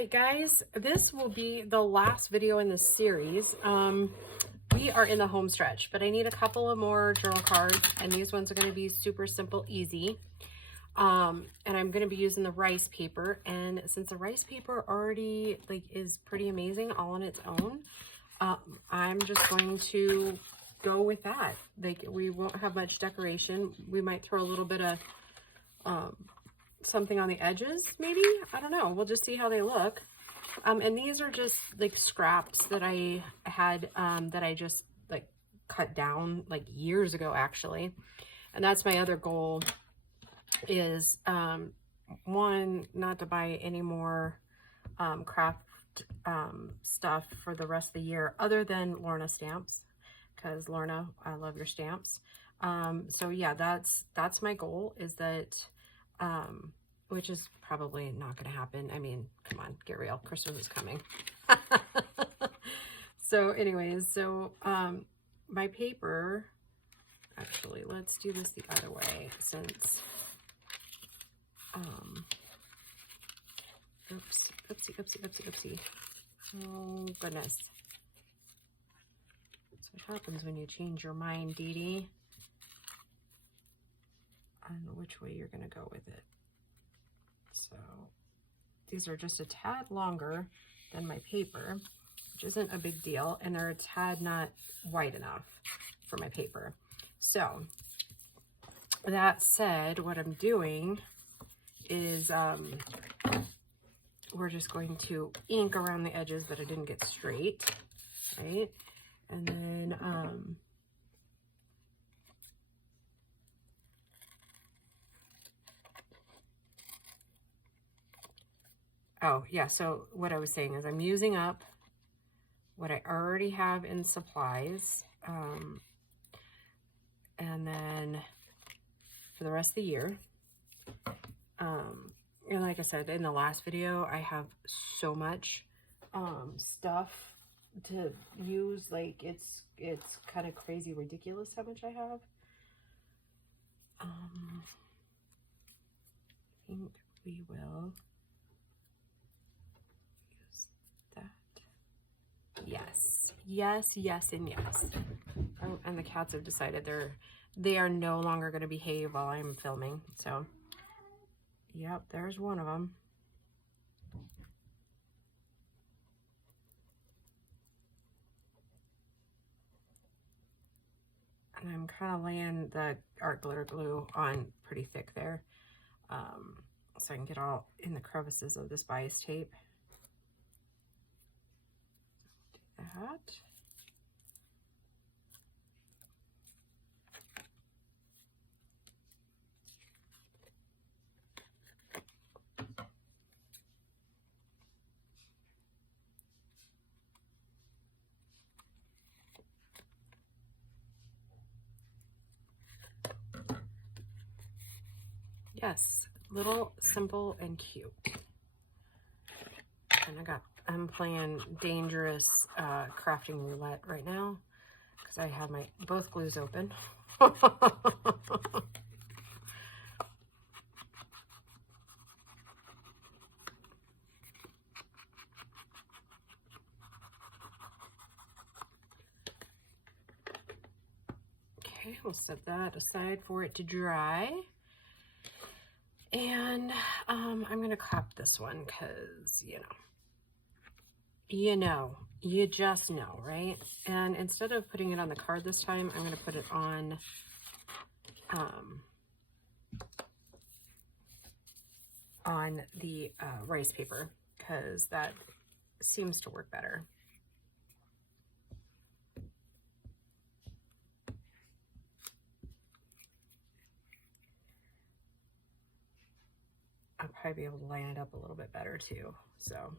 right, guys, this will be the last video in this series. We are in the home stretch, but I need a couple of more journal cards, and these ones are going to be super simple, easy. And I'm going to be using the rice paper, and since the rice paper already is pretty amazing all on its own, I'm just going to go with that. We won't have much decoration. We might throw a little bit of something on the edges, maybe. I don't know. We'll just see how they look. And these are just scraps that I had that I just cut down years ago, actually. And that's my other goal, is one, not to buy any more craft stuff for the rest of the year other than Lorna stamps, because Lorna, I love your stamps. So yeah, that's my goal, is that which is probably not going to happen. I mean, come on, get real. Christmas is coming. So anyways, so my paper, actually, let's do this the other way, since oopsie. Oh goodness. That's what happens when you change your mind, Dee Dee, on which way you're going to go with it. So these are just a tad longer than my paper, which isn't a big deal, and they're a tad not wide enough for my paper. So that said, what I'm doing is we're just going to ink around the edges that I didn't get straight, right? And then oh yeah, so what I was saying is I'm using up what I already have in supplies, and then for the rest of the year, and like I said in the last video, I have so much stuff to use, it's kind of crazy ridiculous how much I have. I think we will use that. Yes, and yes. Oh, and the cats have decided they are no longer going to behave while I'm filming. So, yep, there's one of them. And I'm kind of laying the art glitter glue on pretty thick there, so I can get all in the crevices of this bias tape. Do that. Yes, little, simple, and cute. And I'm playing dangerous crafting roulette right now, because I have my both glues open. Okay, we'll set that aside for it to dry. And I'm going to cop this one because, you just know, right? And instead of putting it on the card this time, I'm going to put it on the rice paper, because that seems to work better. I'll probably be able to line it up a little bit better too, so.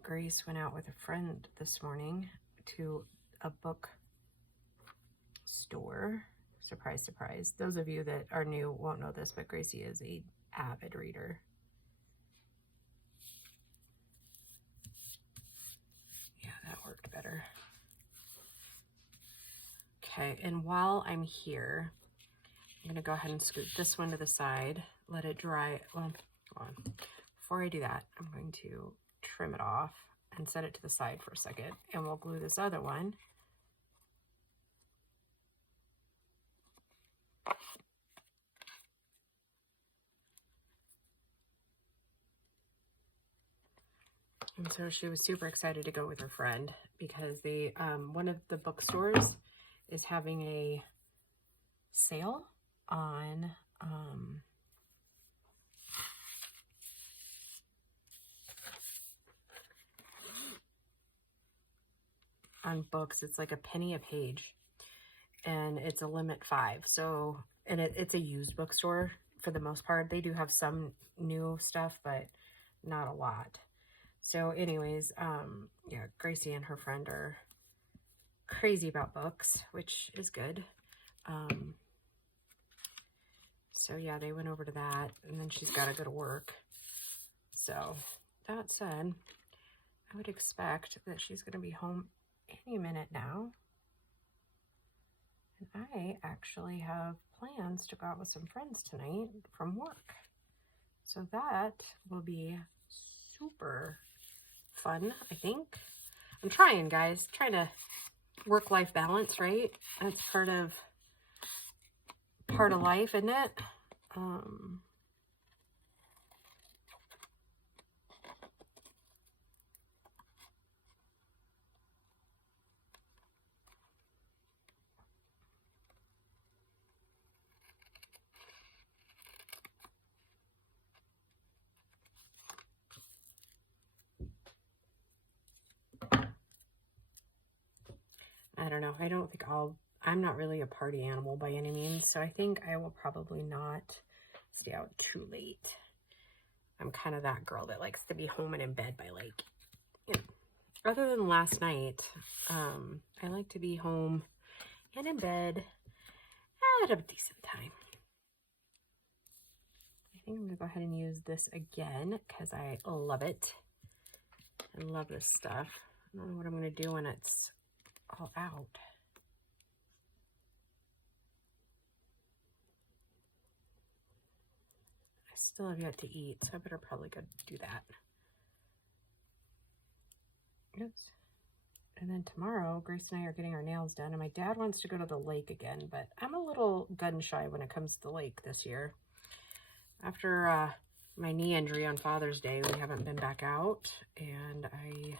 Grace went out with a friend this morning to a book store. Surprise, surprise. Those of you that are new won't know this, but Gracie is an avid reader. Yeah, that worked better. Okay, and while I'm here, I'm gonna go ahead and scoot this one to the side, let it dry. Well, hold on. Before I do that, I'm going to trim it off and set it to the side for a second, and we'll glue this other one. And so she was super excited to go with her friend because they, one of the bookstores is having a sale on books. It's like a penny a page, and it's a limit 5. So, and it's a used bookstore for the most part. They do have some new stuff, but not a lot. So anyways, yeah, Gracie and her friend are crazy about books, which is good. So yeah, they went over to that, and then she's got to go to work. So that said, I would expect that she's going to be home any minute now. And I actually have plans to go out with some friends tonight from work. So that will be super fun, I think. I'm trying, guys. Trying to work-life balance, right? That's part of life, isn't it? I don't know. I don't think I'm not really a party animal by any means, so I think I will probably not stay out too late. I'm kind of that girl that likes to be home and in bed by, like, you know, other than last night, I like to be home and in bed at a decent time. I think I'm going to go ahead and use this again because I love it. I love this stuff. I don't know what I'm going to do when it's all out. I still have yet to eat, so I better probably go do that. Oops. And then tomorrow, Grace and I are getting our nails done, and my dad wants to go to the lake again, but I'm a little gun shy when it comes to the lake this year. After my knee injury on Father's Day, we haven't been back out, and I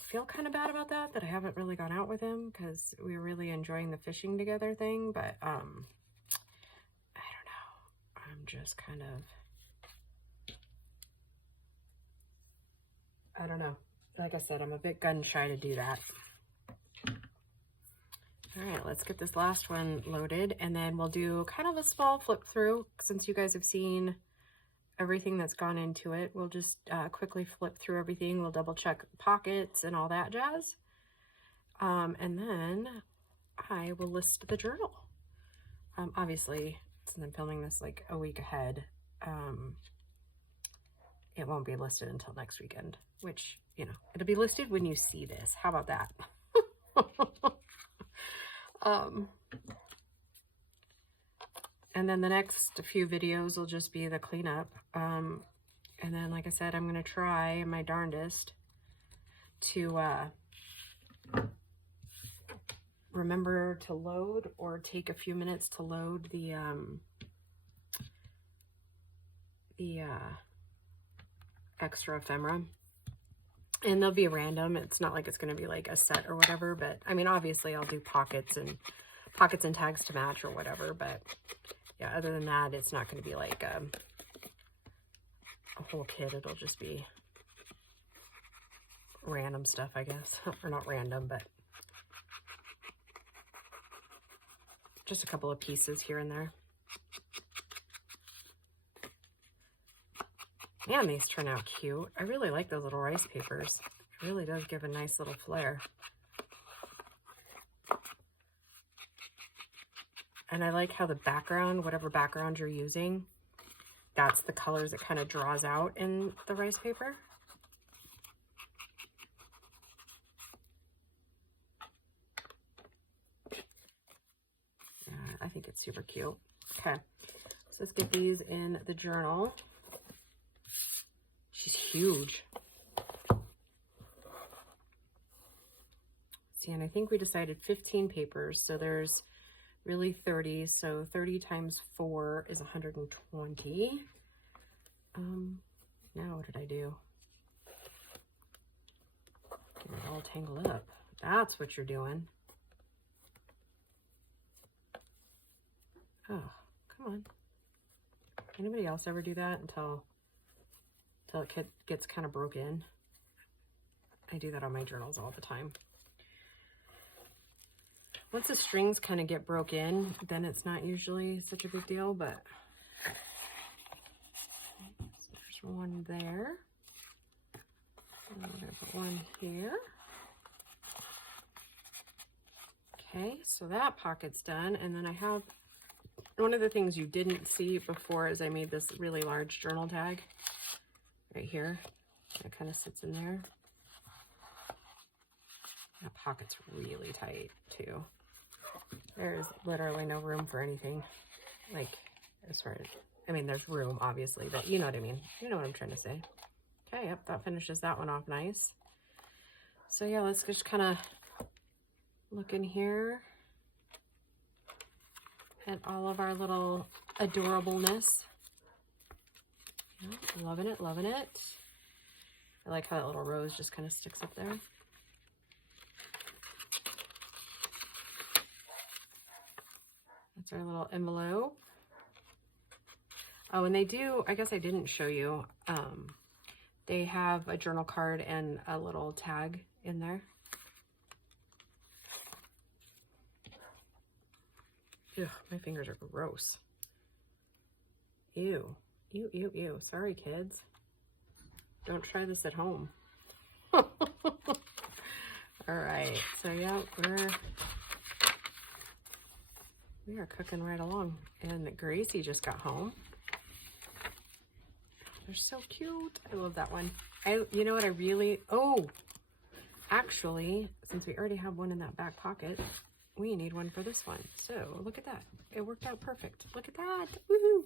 feel kind of bad about that I haven't really gone out with him because we were really enjoying the fishing together thing, but I don't know. I'm just kind of, I don't know. Like I said, I'm a bit gun shy to do that. All right, let's get this last one loaded, and then we'll do kind of a small flip through. Since you guys have seen everything that's gone into it, we'll just quickly flip through everything. We'll double check pockets and all that jazz. And then I will list the journal. Obviously, since I'm filming this like a week ahead, it won't be listed until next weekend, which, you know, it'll be listed when you see this. How about that? And then the next few videos will just be the cleanup. And then, like I said, I'm going to try my darndest to remember to load or take a few minutes to load the extra ephemera. And they'll be random. It's not like it's going to be like a set or whatever, but I mean, obviously I'll do pockets and tags to match or whatever, but yeah, other than that, it's not going to be like a whole kit. It'll just be random stuff, I guess. Or not random, but just a couple of pieces here and there. Man, these turn out cute. I really like those little rice papers. It really does give a nice little flair. And I like how the background, whatever background you're using, that's the colors it kind of draws out in the rice paper. Yeah, I think it's super cute. Okay, so let's get these in the journal. She's huge. See, and I think we decided 15 papers, so there's really 30, so 30 times 4 is 120. Now what did I do? Get it all tangled up. That's what you're doing. Oh, come on. Anybody else ever do that until it gets kind of broken? I do that on my journals all the time. Once the strings kind of get broken, then it's not usually such a big deal, but so there's one there. And I'm gonna put one here. Okay, so that pocket's done. And then I have, one of the things you didn't see before is I made this really large journal tag right here. It kind of sits in there. That pocket's really tight too. There's literally no room for anything. Like, as far as, I mean, there's room obviously, but you know what I mean. You know what I'm trying to say. Okay, yep, that finishes that one off nice. So yeah, let's just kind of look in here at all of our little adorableness. Yeah, loving it, loving it. I like how that little rose just kind of sticks up there. That's our little envelope. Oh, and they do, I guess I didn't show you, they have a journal card and a little tag in there. Ugh, my fingers are gross. Ew. Ew, ew, ew. Sorry, kids. Don't try this at home. All right. So, yeah, we are cooking right along. And Gracie just got home. They're so cute. I love that one. You know what I really, actually, since we already have one in that back pocket, we need one for this one. So look at that. It worked out perfect. Look at that. Woohoo.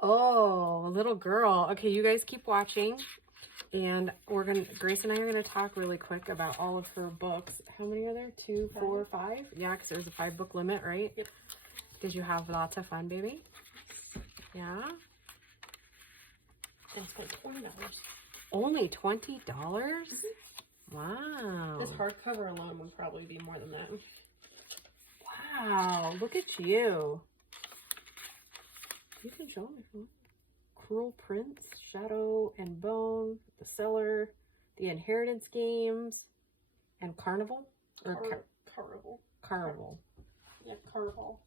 Oh, little girl. Okay, you guys keep watching. And Grace and I are going to talk really quick about all of her books. How many are there? 2, 4, 5? Yeah, because there's a 5-book limit, right? Yep. Because you have lots of fun, baby. Yeah. And it's like $20. Only $20? Mm-hmm. Wow. This hardcover alone would probably be more than that. Wow, look at you. You can show me. Cruel Prince, Shadow and Bone, The Cellar, The Inheritance Games, and Carnival? Or Carnival. Carnival. Yeah, Carnival.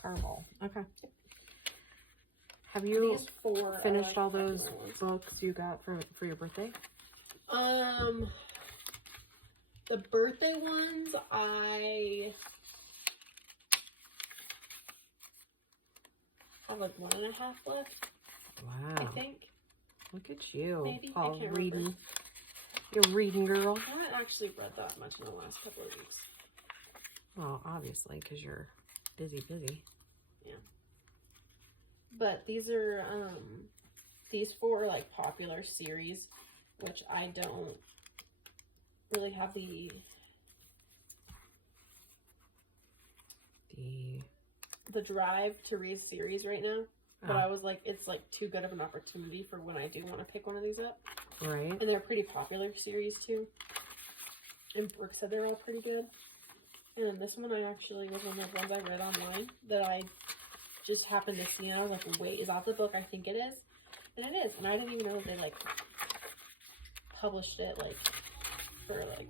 Carnival. Okay. Have you finished all those books you got for your birthday? The birthday ones, I have like 1.5 left. Wow. I think. Look at you. Maybe. All I can't reading. remember. You're reading, girl. I haven't actually read that much in the last couple of weeks. Well, obviously, because you're busy. Yeah. But these are, these 4 are like popular series, which I don't really have the drive to read series right now. But I was like, it's like too good of an opportunity for when I do want to pick one of these up. Right. And they're pretty popular series too. And Brooke said they're all pretty good. And then this one I actually was one of the ones I read online that I just happened to see, and I was like, wait, is that the book I think it is? And it is. And I didn't even know they like published it like for like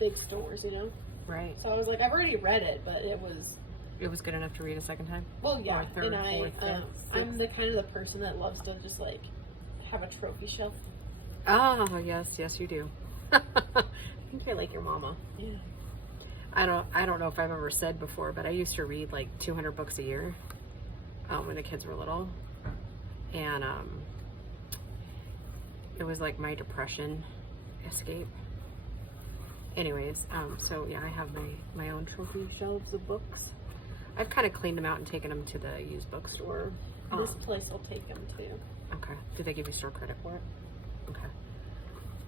big stores, you know? Right. So I was like, I've already read it, but it was good enough to read a second time? Well, yeah. Or third, and fourth, fifth, I'm the kind of the person that loves to just like have a trophy shelf. Ah, yes, you do. I think you're like your mama. Yeah. I don't know if I've ever said before, but I used to read like 200 books a year when the kids were little. And it was like my depression escape. Anyways, so yeah, I have my own trophy shelves of books. I've kind of cleaned them out and taken them to the used bookstore. This place will take them too. Okay. Did they give you store credit for it? Okay.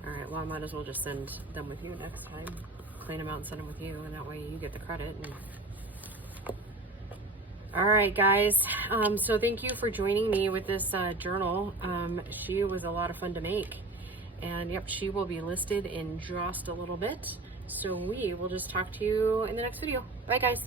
All right. Well, I might as well just send them with you next time. Clean them out and send them with you, and that way you get the credit. And... All right, guys. So thank you for joining me with this journal. She was a lot of fun to make. And yep, she will be listed in just a little bit. So we will just talk to you in the next video. Bye, guys.